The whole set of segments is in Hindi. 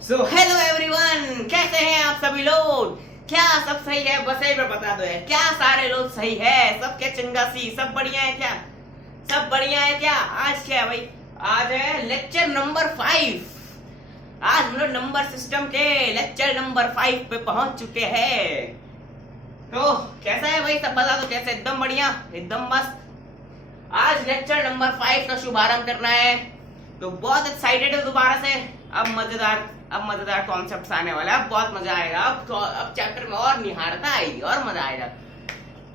सो हेलो एवरीवन, कैसे हैं आप सभी लोग। क्या सब सही है? बस एक बार बता दो यार, क्या सारे लोग सही है? सब क्या चंगासी, सब बढ़िया है क्या? सब बढ़िया है क्या? आज क्या है भाई? आज है लेक्चर नंबर 5। आज हम लोग नंबर सिस्टम के लेक्चर नंबर 5 पे पहुंच चुके हैं। तो कैसा है भाई, सब बता दो कैसे? एकदम बढ़िया, एकदम मस्त। आज लेक्चर नंबर 5 का शुभारंभ करना है, तो बहुत एक्साइटेड है दोबारा से। अब मजेदार कॉन्सेप्ट आने वाला है, अब बहुत मजा आएगा। अब चैप्टर में और निहारता आएगी और मजा आएगा।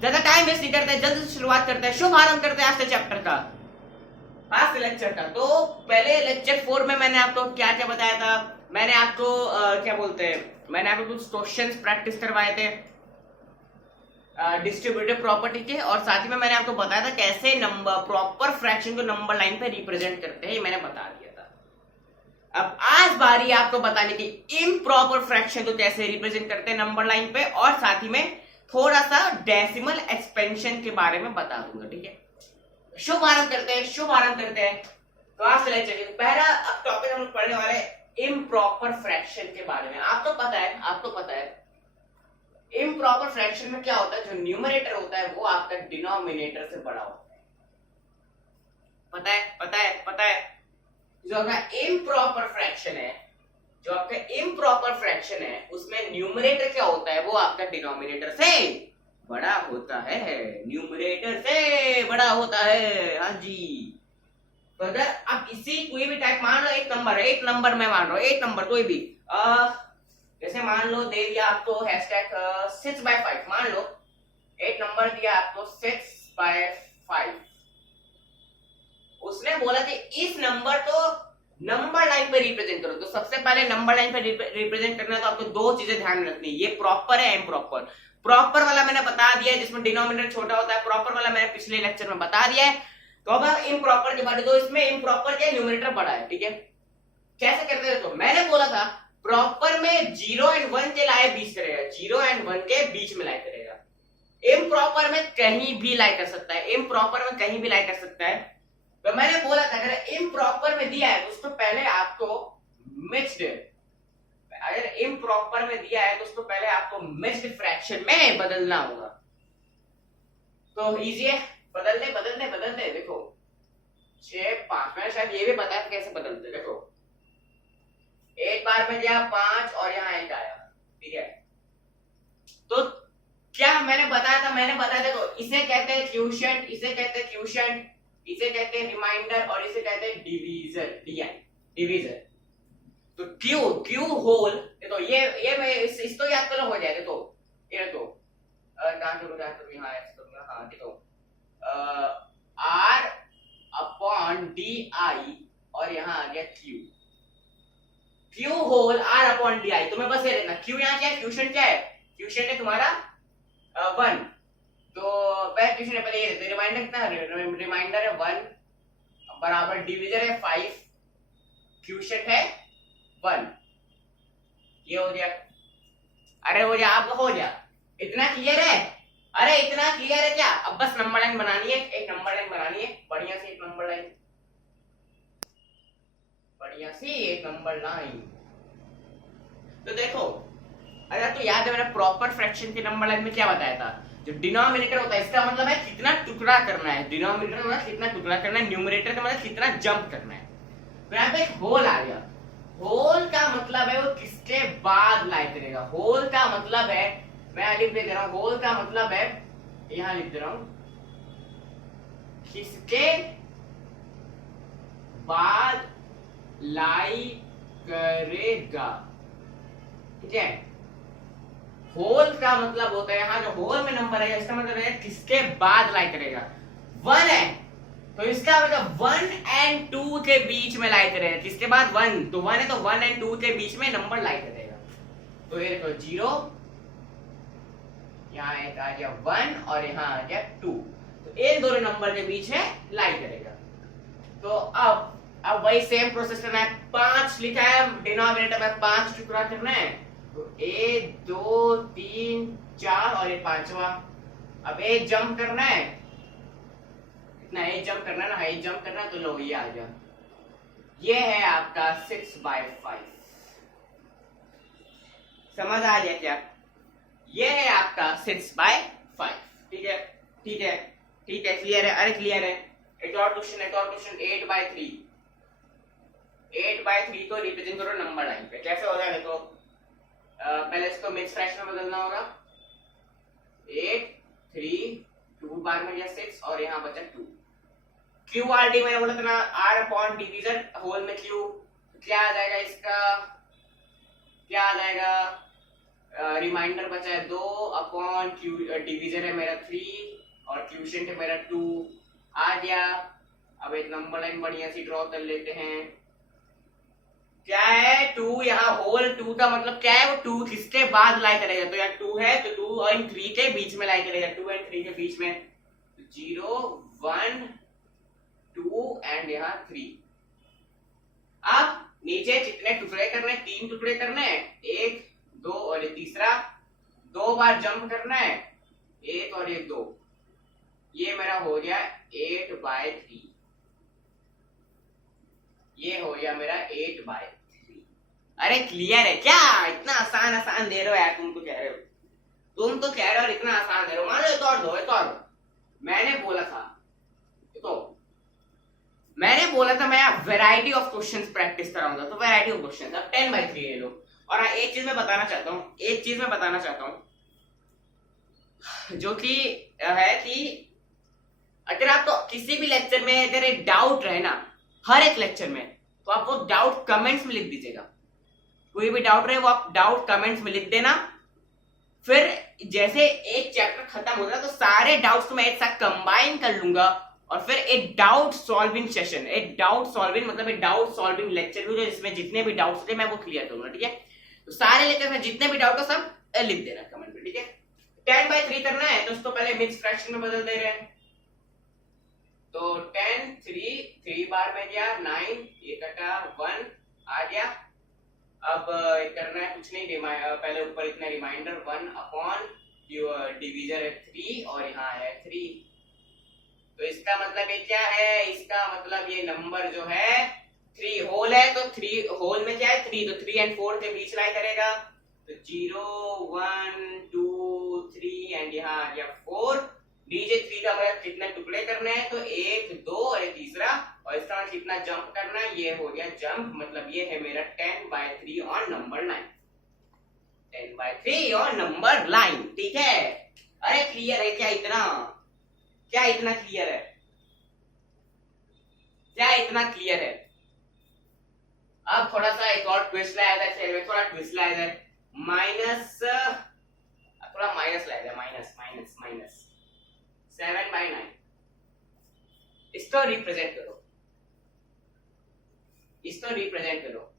ज्यादा टाइम वेस्ट नहीं करते, जल्दी से शुरुआत करते हैं, शुभारंभ करते हैं आज से चैप्टर का, आज से लेक्चर का। तो पहले लेक्चर 4 में मैंने आपको क्या क्या बताया था? मैंने आपको क्या बोलते हैं, मैंने आपको कुछ क्वेश्चंस प्रैक्टिस करवाए थे डिस्ट्रीब्यूटिव प्रॉपर्टी के, और साथ ही में मैंने आपको बताया था कैसे नंबर प्रॉपर फ्रैक्शन को नंबर लाइन पे रिप्रेजेंट करते हैं, ये मैंने बता दिया था। अब आज बारी आपको बताने की इम्प्रॉपर फ्रैक्शन को कैसे रिप्रेजेंट करते हैं नंबर लाइन पे, और साथ ही में थोड़ा सा डेसिमल एक्सपेंशन के बारे में बता दूंगा। ठीक है, शुभारंभ करते हैं, शुभारंभ करते हैं। तो आज से चलिए पहला अब टॉपिक हम लोग पढ़ने वाले इम्प्रॉपर फ्रैक्शन के बारे में। आपको पता है इम्प्रॉपर फ्रैक्शन में क्या होता है, जो न्यूमरेटर होता है वो आपका डिनोमिनेटर से बड़ा होता है। पता है। जो आपका इम्प्रॉपर फ्रैक्शन है उसमें न्यूमरेटर क्या होता है, वो आपका डिनोमिनेटर से बड़ा होता है, न्यूमरेटर से बड़ा होता है। हाँ जी। तो अगर आप इसी कोई भी टाइप मान लो, एक नंबर में मान लो, एक नंबर कोई भी जैसे मान लो दे दिया आपको हैशटैग 6/5, मान लो एक नंबर दिया आपको 6/5, उसने बोला कि इस नंबर को नंबर लाइन पे रिप्रेजेंट करो। तो सबसे पहले नंबर लाइन पे रिप्रेजेंट करना है तो आपको दो चीजें ध्यान में रखनी है, ये प्रॉपर है, इम्प्रॉपर। प्रॉपर वाला मैंने बता दिया है जिसमें डिनोमिनेटर छोटा होता है, प्रॉपर वाला मैंने पिछले लेक्चर में बता दिया है। तो अब इम्प्रॉपर की बात, तो इसमें इम्प्रॉपर क्या, न्यूमरेटर बड़ा है। ठीक है, कैसे करते हैं? तो मैंने बोला था प्रॉपर में 0 और 1 के लाए बीच करेगा, 0 और 1 के बीच में लाई करेगा। इम्प्रॉपर में कहीं भी लाई कर सकता है, तो मैंने बोला था अगर इम्प्रॉपर में दिया है तो उसको पहले आपको मिक्स्ड फ्रैक्शन में बदलना होगा। तो इजी है, बदलने देखो 6/5, मैंने शायद ये भी बताया था कैसे बदलते। देखो एक बार में दिया 5 और यहाँ 1 आया, ठीक है। तो क्या मैंने बताया था, देखो इसे कहते हैं क्वोशिएंट, इसे कहते हैं रिमाइंडर, और इसे कहते हैं डिवीजर। तो क्यू होल, देखो ये मैं इस तो याद करो हो जाए। देखो ये देखो कहां करूंगा यहाँ ऐसे करूंगा, हाँ देखो R/DI और यहाँ आ गया क्यू होल R/DI। तुम्हें बस ये देखना क्यू यहाँ क्या है, क्वोशिएंट है तुम्हारा 1। तो पहले ये देखो रिमाइंडर कितना, रिमाइंडर है 1 बराबर डिवीजर है 5, क्वोशिएंट है 1। ये हो गया, अरे हो गया, आपका हो गया। इतना क्लियर है? अरे इतना क्लियर है क्या? अब बस नंबर लाइन बनानी है, एक नंबर लाइन बनानी है बढ़िया सी, एक नंबर लाइन बढ़िया सी, एक नंबर लाइन। तो देखो अगर आपको याद है मैंने प्रॉपर फ्रैक्शन के नंबर लाइन में क्या बताया था, जो डिनोमिनेटर होता है इसका मतलब है कितना टुकड़ा करना है, डिनोमिनेटर का मतलब कितना टुकड़ा करना है, न्यूमरेटर का मतलब कितना जंप करना है। तो यहाँ पे एक होल आ गया, होल का मतलब है वो किसके बाद लाई करेगा। होल का मतलब है, मैं लिख दे रहा हूं, होल का मतलब है यहां लिख दे रहा हूं, किसके बाद लाई करेगा। ठीक है, होल का मतलब होता है यहाँ जो होल में नंबर है इसका मतलब है किसके बाद लाई करेगा। 1 है तो इसका मतलब 1 और 2 के बीच में लाई करेगा, किसके बाद 1, तो 1 है तो 1 और 2 के बीच में नंबर लाई करेगा। तो ये देखो 0, यहाँ एक आ गया 1 और यहाँ आ गया 2, तो इन दोनों नंबर के बीच में लाई करेगा। तो अब वही सेम प्रोसेस करना है, 5 लिखा है डिनोमिनेटर में, 5 टुकड़ा करना है, तो 1 2 3 4 और ये 5वां। अब एक जंप करना है, इतना एक जंप करना ना, एक जंप करना, तो लो ये आ गया, ये है आपका 6/5। समझ आ गया क्या? ये है आपका 6/5। ठीक है, ठीक है, ठीक है, क्लियर है? अरे क्लियर है। एक और क्वेश्चन 8/3। 8/3 को रिप्रेजेंट करो नंबर लाइन पे। कैसे होगा देखो, पहले इसको मिक्स फ्रैक्शन में बदलना होगा। 8 3 2 बार में गया 6 और यहाँ बचा 2। क्यू आर डी मैंने बोला था ना, आर अपॉन डिवीजन होल में क्यू। क्या आ जाएगा इसका, क्या आ जाएगा? रिमाइंडर बचा है 2 अपॉन क्यू, डिवीजन है मेरा 3 और क्यूशेंट है मेरा 2। आ गया। अब एक नंबर लाइन बढ़िया सी ड्रॉ कर लेते हैं। क्या है 2, यहाँ होल 2 का मतलब क्या है? वो 2 किसके बाद लाई करेगा? तो यहाँ 2 है तो 2 और 3 के बीच में लाई करेगा। 2 और 3 के बीच में 0 1 2 एंड यहाँ 3। अब नीचे कितने टुकड़े करने? 3 टुकड़े करने हैं। 1 2 और ये तीसरा 2 बार जंप करना है। 1 और ये 2। ये मेरा हो गया 8/3। ये हो गया मेरा 8/3। अरे क्लियर है क्या? इतना आसान आसान दे रहे हो यार। तुम तो कह रहे हो, तुम तो कह रहे हो इतना आसान दे रहे हो। मानो एक और दो, एक और दो। मैंने बोला था, तो मैंने बोला था मैं वैरायटी ऑफ क्वेश्चंस प्रैक्टिस कराऊंगा। तो वैरायटी ऑफ क्वेश्चंस अब 10/3 ले लो। और एक चीज मैं बताना चाहता हूँ, एक चीज मैं बताना चाहता हूँ, जो कि है कि अगर आपको किसी भी लेक्चर में अगर एक डाउट रहे ना, हर एक लेक्चर में, तो आप वो डाउट कमेंट्स में लिख दीजिएगा। कोई भी डाउट रहे वो आप डाउट कमेंट्स में लिख देना। फिर जैसे एक चैप्टर खत्म होगा तो सारे डाउट्स को मैं एक साथ कंबाइन कर लूंगा और फिर एक डाउट सॉल्विंग सेशन, एक डाउट सॉल्विंग मतलब एक डाउट सॉल्विंग लेक्चर भी, जिसमें जितने भी डाउट्स थे मैं वो क्लियर करूंगा। ठीक है, तो सारे लेक्चर में जितने भी डाउट हो सब लिख देना कमेंट में। ठीक है, 10/3 करना है तो उसको पहले मिक्स फ्रैक्शन में बदल दे रहे हैं। तो 10 3 बार में गया 9, ये कटा 1 आ गया। अब करना है कुछ नहीं, पहले ऊपर इतना रिमाइंडर 1 अपॉन डिवीजन है 3 और यहाँ है 3। तो इसका मतलब ये क्या है? इसका मतलब ये नंबर जो है 3 होल है, तो 3 होल में क्या है? 3, तो 3 और 4 के बीच लाई करेगा। तो 0 1 2 3 एंड यहाँ आ गया 4। नीचे 3 का मतलब कितने टुकड़े करने हैं? तो 1 2 और ये तीसरा, और इसका मतलब कितना जंप करना है? ये हो गया जंप, मतलब ये है मेरा 10/3 on number line. 10/3 on number line. ठीक है, अरे क्लियर है क्या? इतना क्या इतना क्लियर है? क्या इतना क्लियर है? अब थोड़ा सा एक और ट्विस्ट लाया जाए, खेल में थोड़ा ट्विस्ट लाया जाए। माइनस, थोड़ा माइनस लाया जाए। माइनस 7/9। इसको रिप्रेजेंट करो, इसको रिप्रेजेंट करो।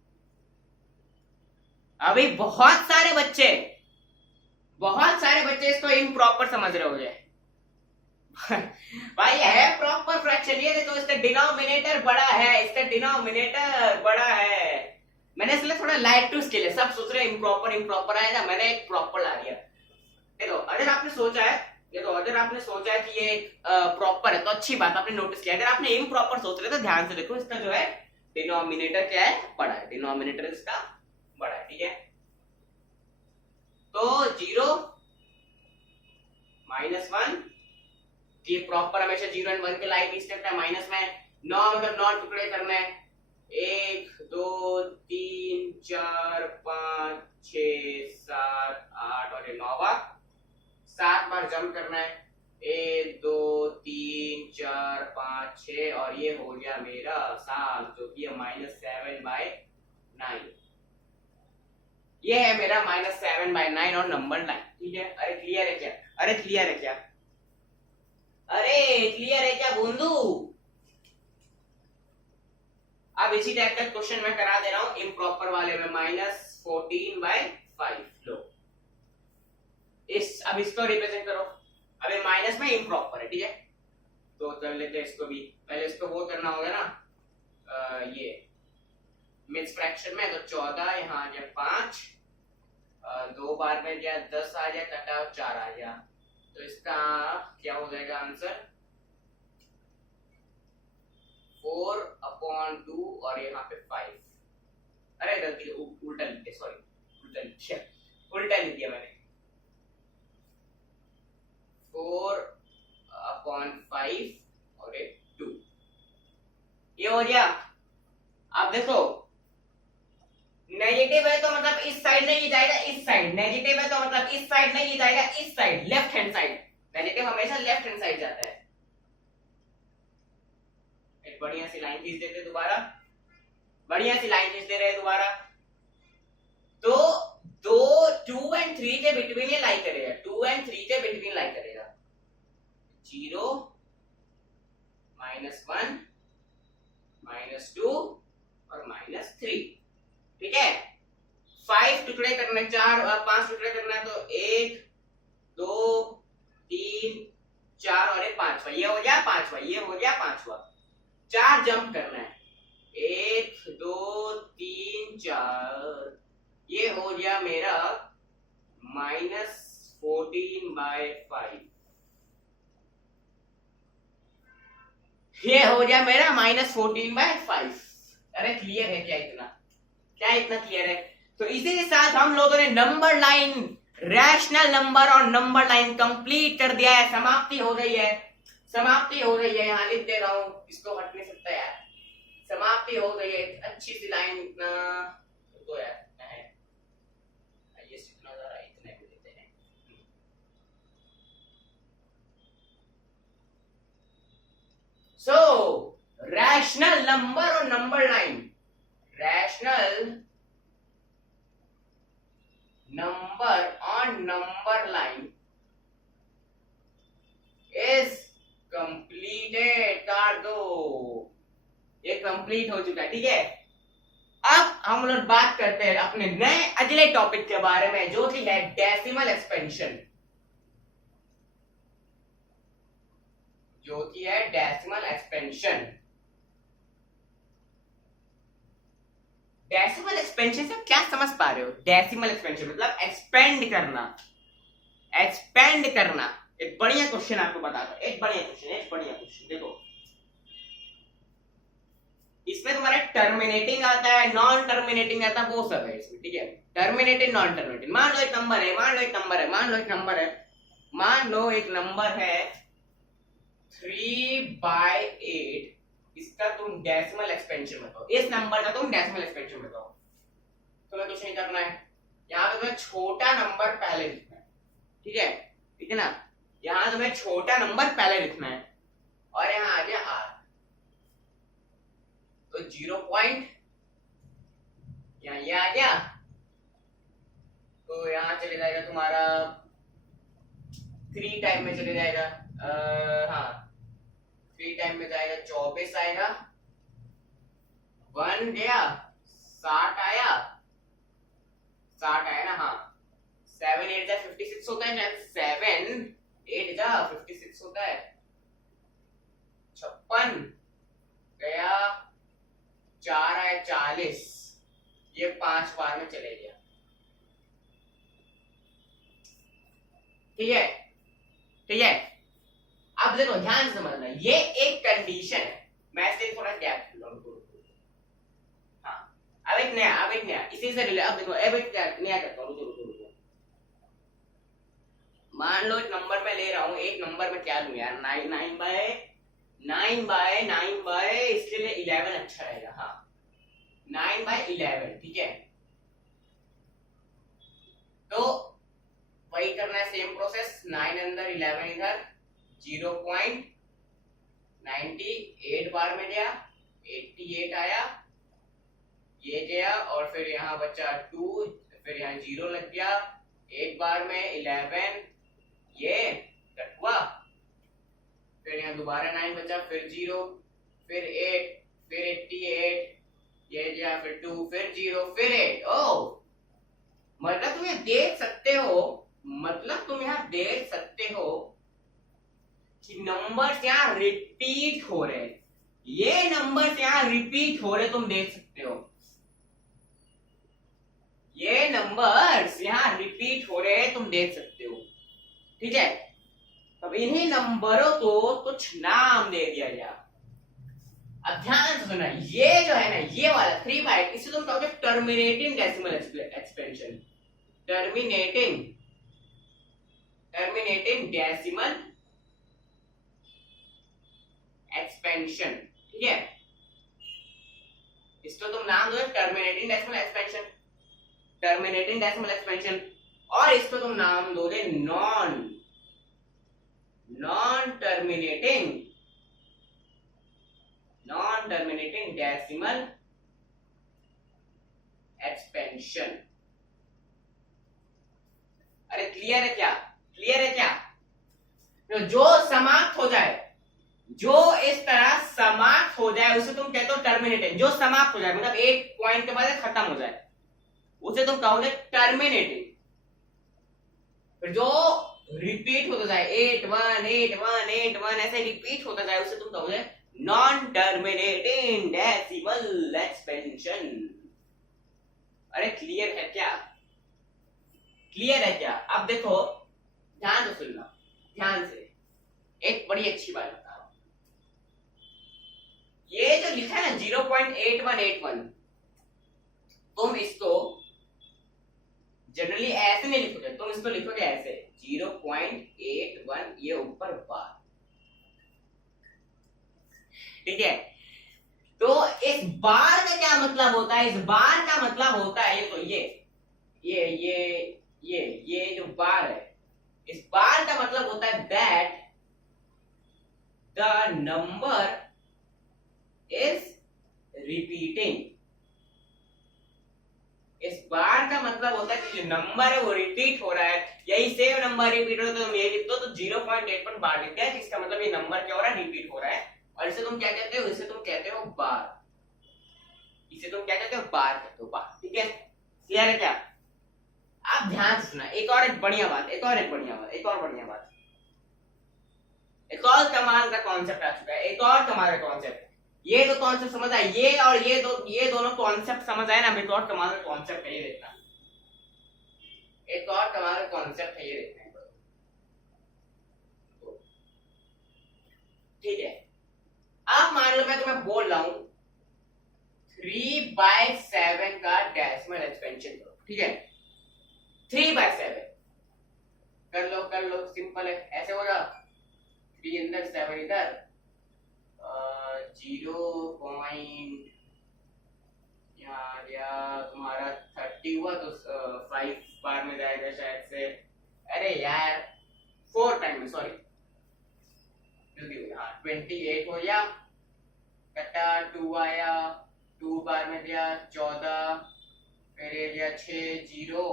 अभी बहुत सारे बच्चे इसको इम्प्रॉपर समझ रहे होंगे। भाई है प्रॉपर फ्रैक्शन, ये देखो इसका डिनोमिनेटर बड़ा है, इसका डिनोमिनेटर बड़ा है। मैंने इसलिए थोड़ा लाइट टू स्केल है। सब सोच रहे इम्प्रॉपर आएगा, मैंने एक प्रॉपर ला दिया। देखो अगर आपने सोचा है, देखो अगर आपने सोचा है कि ये प्रॉपर है तो अच्छी बात, आपने नोटिस किया। अगर आपने इम्प्रॉपर सोच रहे तो ध्यान से देखो, इसका जो है डिनोमिनेटर क्या है? बड़ा है। डिनोमिनेटर इसका बड़ा है। ठीक है, तो 0 -1, ये प्रॉपर हमेशा 0 और 1 के लाइक इस टाइप का माइनस में 9 मतलब 9 टुकड़े करने हैं। 1 2 3 4 5 6 7 8 और ये 9 बार 7 बार जंप करना है। 1 2 3 4 5 6 और ये हो गया मेरा 7, जो कि -7/9। ये है मेरा -7/9 और नंबर लाइन। ठीक है, अरे क्लियर है क्या? अरे क्लियर है क्या? अरे क्लियर है क्या बूंदू? अब इसी टाइप का क्वेश्चन मैं करा दे रहा हूं इम्प्रॉपर वाले में। -14/5 लो, अब इसको रिप्रेजेंट करो। अब ये माइनस में इम्प्रॉपर है। ठीक है, तो कर लेते हैं इसको भी। पहले इसको वो करना होगा ना, ये मिक्स फ्रैक्शन में। तो 14 यहाँ आ गया 5, 2 बार में गया 10 आ गया, कटा 4 आ गया। तो इसका क्या हो जाएगा आंसर? 4/2 और यहाँ पे 5। अरे गलती उल्टा लिखे, सॉरी उल्टा लिखे। उल्टा लिख दिया मैंने, 4/5 और एक 2, ये हो गया। अब देखो नेगेटिव है तो मतलब इस साइड नहीं जाएगा, इस साइड, नेगेटिव है तो मतलब इस साइड नहीं जाएगा, इस side, left hand side. Negative हमेशा लेफ्ट हैंड साइड जाता है। एक बढ़िया सी लाइन खींच देते दोबारा, बढ़िया सी लाइन खींच दे रहे हैं दोबारा। तो 2 and 3 के बिटवीन ये लाई करेगा, 2 and 3 के बिटवीन लाई करेगा। 0 -1 -2 और -3, ठीक है। 5 टुकड़े करने, 4 और 5 टुकड़े करना है तो 1 2 3 4 और एक 5वां, ये हो गया 5वां, ये हो गया 5वां। 4 जंप करना है, 1 2 3 4, ये हो गया मेरा -14/5, ये हो गया मेरा -14/5। अरे क्लियर है क्या इतना? क्या इतना क्लियर है? तो इसी के साथ हम लोगों ने नंबर लाइन, रैशनल नंबर और नंबर लाइन कंप्लीट कर दिया है। समाप्ति हो गई है, समाप्ति हो गई है। यहाँ लिख दे रहा हूं, इसको हट नहीं सकता यार। समाप्ति हो गई है, अच्छी सी लाइन तो यार है, ये इतना ज्यादा इतने में देते हैं। सो रैशनल नंबर और number line, rational number on number line is completed, कर दो, ये कंप्लीट हो चुका है, ठीक है। अब हम लोग बात करते हैं अपने नए अगले टॉपिक के बारे में, जो कि है डेसिमल एक्सपेंशन, जो कि है डेसिमल एक्सपेंशन। डेसिमल एक्सपेंशन से क्या समझ पा रहे हो? डेसिमल एक्सपेंशन मतलब एक्सपेंड करना, एक्सपेंड करना। एक बढ़िया क्वेश्चन आपको बताता हूं, एक बढ़िया क्वेश्चन देखो, इसमें तुम्हारा टर्मिनेटिंग आता है, नॉन टर्मिनेटिंग आता है, वो सब है इसमें, ठीक है। Terminating, non terminating. मान लो एक नंबर है, मान लो एक नंबर है, मान लो एक नंबर है, मान लो एक नंबर है 3/8, इसका तुम डेसिमल एक्सपेंशन बताओ, इस नंबर का तुम डेसिमल एक्सपेंशन बताओ। तुम्हें कुछ नहीं करना है, यहाँ पे तुम्हें छोटा नंबर पहले लिखना है, ठीक है, ठीक है ना। यहाँ तुम्हें छोटा नंबर पहले लिखना है और यहाँ आ गया R, तो 0 पॉइंट यहाँ ये आ गया, तो यहाँ चले जाएगा तुम्हारा 3 टाइम में चले जाएगा, हाँ 3 टाइम में जाएगा 24 आएगा, 1 गया, 60 आया, 60 आया ना, हाँ 7 8 जा 56 होता है, 7 8 जा 56 होता है, 56 गया, 4 आया 40, ये 5 बार में चले गया, ठीक है, ठीक है। अब देखो ध्यान से समझना, ये एक कंडीशन है, मैं इससे थोड़ा गैप लूंगा, हाँ अब एक नया इसी से रिलेटेड, अब देखो अब एक नया करता हूँ, रुको। मान लो एक नंबर में ले रहा हूँ, एक नंबर में क्या लूं यार, 9 बाय इसके लिए 11 अच्छा रहेगा, हाँ 9/11, ठीक है। तो वही करना है, सेम प्रोसेस, 9 अंदर 11 इधर, 0.98 बार में गया, 88 आया, ये गया, और फिर यहाँ बचा 2, फिर यहाँ 0 लग गया, एक बार में 11, ये कट हुआ, फिर यहाँ दोबारा 9 बचा, फिर 0, फिर 8, फिर 88, ये गया, फिर 2, फिर 0, फिर 8। ओ मतलब तुम यहाँ देख सकते हो, कि नंबर्स यहाँ रिपीट हो रहे हैं, ये नंबर्स यहाँ रिपीट हो रहे, तुम देख सकते हो, ये नंबर्स यहाँ रिपीट हो रहे हैं, तुम देख सकते हो, ठीक है। अब इन्हीं नंबरों को कुछ नाम दे दिया गया। अब ध्यान से सुनना, ये जो है ना, ये वाला 3/8, इसे तुम कहोगे terminating decimal expansion, terminating decimal expansion. ठीक है, इसको तुम नाम दो टर्मिनेटिंग डेसिमल एक्सपेंशन, और इसको तुम नाम दोगे नॉन टर्मिनेटिंग डेसिमल एक्सपेंशन। अरे क्लियर है क्या? तो जो समाप्त हो जाए, जो इस तरह समाप्त हो जाए उसे तुम कहते हो टर्मिनेटिंग। जो समाप्त हो जाए मतलब एक पॉइंट के बाद खत्म हो जाए उसे तुम कहोगे टर्मिनेटिंग। फिर जो रिपीट होता जाए 8 1 8 1 8 1 ऐसे रिपीट होता जाए उसे तुम कहोगे नॉन टर्मिनेटिंग डेसिमल एक्सपेंशन। अरे क्लियर है क्या? अब देखो ध्यान से सुनना, ध्यान से, एक बड़ी अच्छी बात बता रहा हूं। ये जो लिखा है ना 0.8181, तुम इसको जनरली ऐसे नहीं लिखोगे, तुम इसको लिखोगे ऐसे 0.81 ये ऊपर बार। ठीक है, तो इस बार का क्या मतलब होता है? इस बार का मतलब होता है ये तो ये जो बार है, इस बार का मतलब होता है that the number is repeating. इस बार का मतलब होता है कि जो नंबर है वो रिपीट हो रहा है। यही सेम नंबर रिपीट हो रहा है तो तुम ये लिख दो, तो 0.81 बार लिख दिया, जिसका मतलब ये नंबर क्या हो रहा है? रिपीट हो रहा है। और इसे तुम क्या कहते हो? इसे तुम कहते हो बार। बार। ठीक है, क्लियर है क्या? आप ध्यान से सुना, एक और बढ़िया बात, एक और कमाल का कॉन्सेप्ट आ चुका है, एक और कमाल का कॉन्सेप्ट। ये तो कॉन्सेप्ट समझ आया, ये और ये दोनों कॉन्सेप्ट समझ आए ना। एक और कमाल का कॉन्सेप्ट है ये देखना, ठीक है। अब मान लो मैं तुम्हें बोल रहा हूं 3/7 का डेसिमल एक्सपेंशन करो। ठीक है, 3/7 कर लो, सिंपल है, ऐसे होगा 3 अंदर 7 इधर, 0 पॉइंट यहाँ तुम्हारा 30 हुआ तो 5 बार में जाएगा शायद से। अरे यार 4 टाइम में, सॉरी जल्दी हो गया, 28 हो गया, कटा 2 आया, 2 बार में दिया 14, फिर ये गया 6 0,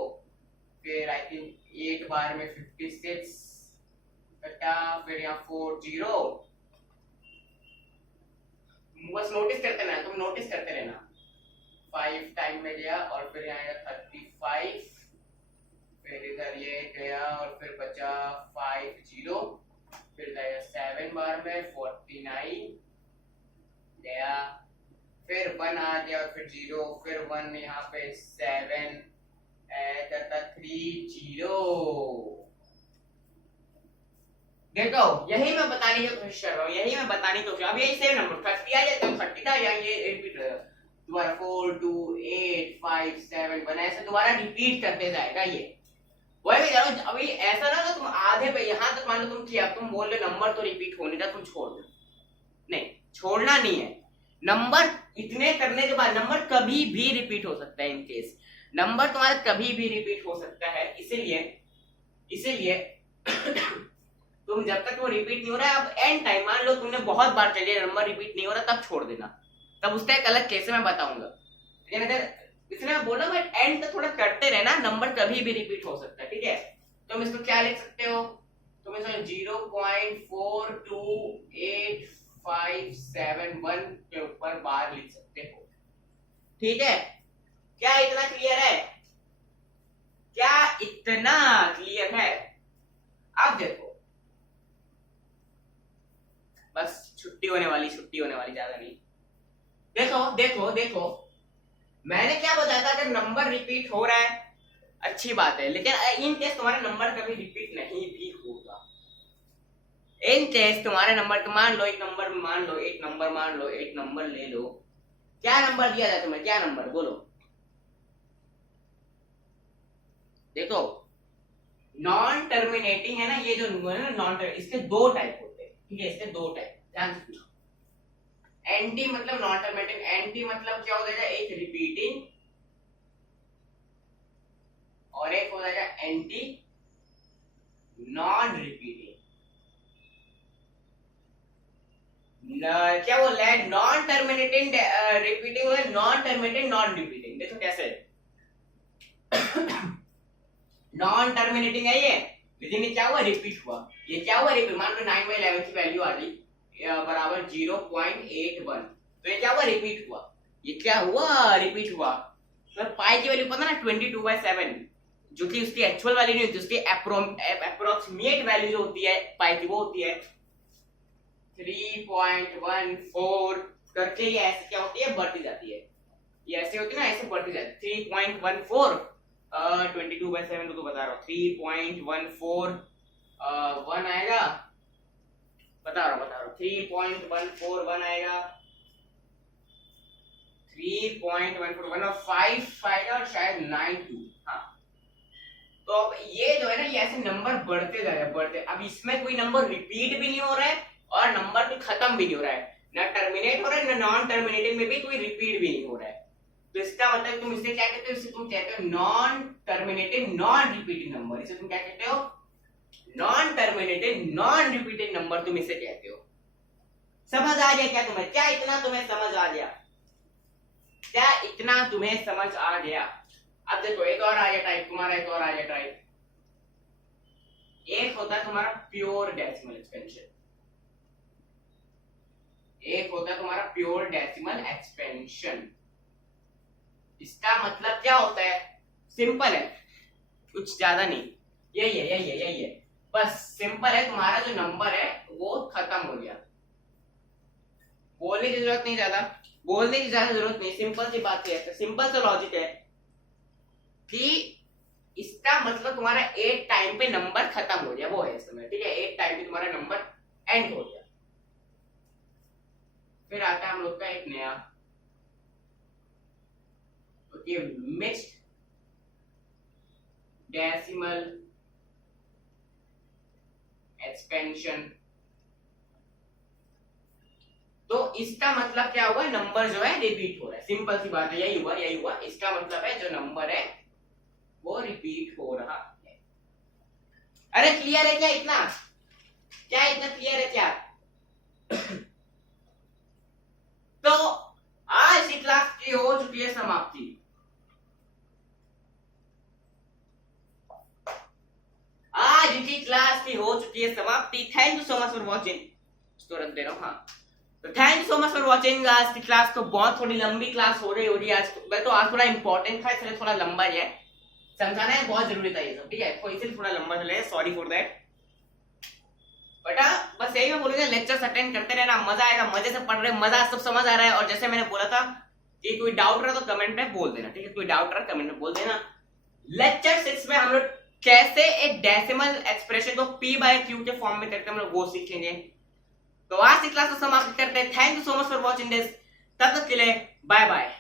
फिर आई थिंक 8 बार में 56 कटा, फिर यहाँ 4 0। बस नोटिस करते रहना, तुम नोटिस करते रहना। 5 टाइम में गया और फिर यहाँ 35, फिर इधर ये गया और फिर बचा 5 0, फिर गया 7 बार में 49 गया, फिर 1 आ गया और फिर 0, फिर 1 यहाँ पे 7 करता 3 0। देखो यही मैं बताने की कोशिश कर रहा हूँ, अब यही सेम नंबर 30 आ जाए तो 30 था, ये रिपीट दोबारा 4 2 8 5 7 1 ऐसे दोबारा रिपीट करते जाएगा। ये वही कह रहा हूँ, अभी ऐसा ना तुम आधे पे यहाँ तक मान लो तुम किया, तुम बोल रहे नंबर तो रिपीट होने का, तुम छोड़ दो। नहीं, छोड़ना नहीं है। नंबर इतने करने के बाद नंबर कभी भी रिपीट हो सकता है। इन केस नंबर तुम्हारा कभी भी रिपीट हो सकता है, इसीलिए तुम जब तक वो रिपीट नहीं हो रहा है, अब एंड टाइम मान लो तुमने बहुत बार चलिए नंबर रिपीट नहीं हो रहा, तब छोड़ देना, तब उसका एक अलग केस मैं बताऊंगा। लेकिन अगर इसलिए मैं बोल रहा हूँ एंड तक थोड़ा करते रहना, नंबर कभी भी रिपीट हो सकता है। ठीक है, तुम इसको क्या लिख सकते हो? तुम इसमें 0.42857 के ऊपर बार लिख सकते हो। ठीक है, क्या इतना क्लियर है? अब देखो, बस छुट्टी होने वाली, ज्यादा नहीं। देखो मैंने क्या बताया था, अगर नंबर रिपीट हो रहा है अच्छी बात है, लेकिन इन केस तुम्हारा नंबर कभी रिपीट नहीं भी होगा। इन केस तुम्हारे नंबर मान लो एक नंबर ले लो, क्या नंबर दिया जाए तुम्हें? क्या नंबर बोलो? देखो नॉन टर्मिनेटिंग है ना, ये जो नॉन, इसके दो टाइप होते हैं, ठीक है, इसके दो टाइप, ध्यान रखना। एंटी मतलब नॉन टर्मिनेटिंग, एंटी मतलब क्या हो जाएगा, एक रिपीटिंग और एक हो जाएगा एंटी नॉन रिपीटिंग। क्या बोल रहा है, नॉन टर्मिनेटिंग रिपीटिंग और नॉन टर्मिनेटिंग नॉन रिपीटिंग। देखो कैसे नॉन टर्मिनेटिंग है ये, विदिन में क्या हुआ, रिपीट हुआ। ये क्या हुआ, रिपीट, मान लो 9/11 की वैल्यू आ गई बराबर 0.81, तो ये क्या हुआ, रिपीट हुआ। ये क्या हुआ, रिपीट हुआ। तो पाई की वैल्यू पता ना 22/7, जो कि उसकी एक्चुअल वैल्यू नहीं होती, उसकी अप्रोक्सीमेट वैल्यू जो होती है पाई की, वो होती है 3.14 करके। ये ऐसे क्या होती है, बढ़ती जाती है, ये ऐसे होती है ना, ऐसे बढ़ती जाती है। 3.14 22/7 तो बता रहा हूँ, 3.14 1 आएगा, बता रहा हूँ 3.141 आएगा, 3.141 और 5 आएगा और शायद 92। हाँ, तो अब ये जो है ना, ये ऐसे नंबर बढ़ते जा रहे हैं, बढ़ते। अब इसमें कोई नंबर रिपीट भी नहीं हो रहा है और नंबर भी खत्म भी नहीं हो रहा है, ना टर्मिनेट हो रहा है, ना नॉन टर्मिनेटिंग में भी कोई रिपीट भी नहीं हो रहा है। तो इसका मतलब तुम इसे क्या कहते हो, इसे तुम कहते हो non terminating non repeating number. इसे तुम क्या कहते हो, non terminating non repeating number तुम इसे कहते हो। समझ आ गया क्या तुम्हें, क्या इतना तुम्हें समझ आ गया, क्या इतना तुम्हें समझ आ गया। अब देखो एक और आ गया टाइप तुम्हारा, एक और आ गया टाइप। एक होता है तुम्हारा प्योर डेसिमल एक्सपेंशन, एक होता है तुम्हारा प्योर डेसिमल एक्सपेंशन। इसका मतलब क्या होता है, सिंपल है, कुछ ज्यादा नहीं, यही है, बस सिंपल है। तुम्हारा जो नंबर है वो खत्म हो गया, बोलने की जरूरत नहीं, ज्यादा बोलने की ज्यादा जरूरत नहीं, सिंपल सी बात है, सिंपल सा लॉजिक है कि इसका मतलब तुम्हारा एक टाइम पे नंबर खत्म हो गया, वो है इसमें, ठीक है, एक टाइम पे तुम्हारा नंबर एंड हो गया। फिर आता है हम लोग का एक नया मिक्स्ड डेसिमल एक्सपेंशन। तो इसका मतलब क्या हुआ, नंबर जो है रिपीट हो रहा है, सिंपल सी बात है, यही हुआ। इसका मतलब है जो नंबर है वो रिपीट हो रहा है। अरे क्लियर है क्या इतना, क्या इतना क्लियर है क्या? तो आज की क्लास की हो चुकी है समाप्ति। आज की क्लास की हो चुकी है समाप्ति। Thank you so much for watching. तुरंत दे रहा हूँ, हाँ, तो thank you so much for watching. आज की क्लास तो बहुत थोड़ी लंबी क्लास हो रही है आज, मैं तो आज थोड़ा इंपॉर्टेंट था इसलिए थोड़ा लंबा है, समझाना है बहुत जरूरी था ये सब, ठीक है, तो इसलिए थोड़ा लंबा चले, सॉरी फॉर दैट। बेटा बस यही मैं बोलूंगा, लेक्चर्स अटेंड करते रहना, मजा आएगा, मजे से पढ़ रहे, मजा सब समझ आ रहा है। और जैसे मैंने बोला था कि कोई डाउट रहा तो कमेंट में बोल देना, ठीक है, कोई डाउट रहा कमेंट में बोल देना। लेक्चर 6 में हम लोग कैसे एक डेसिमल एक्सप्रेशन को p/q के फॉर्म में करके हम लोग वो सीखेंगे। तो आज की क्लास को समाप्त करते हैं। Thank you so much for watching this, तब तक के लिए बाय बाय।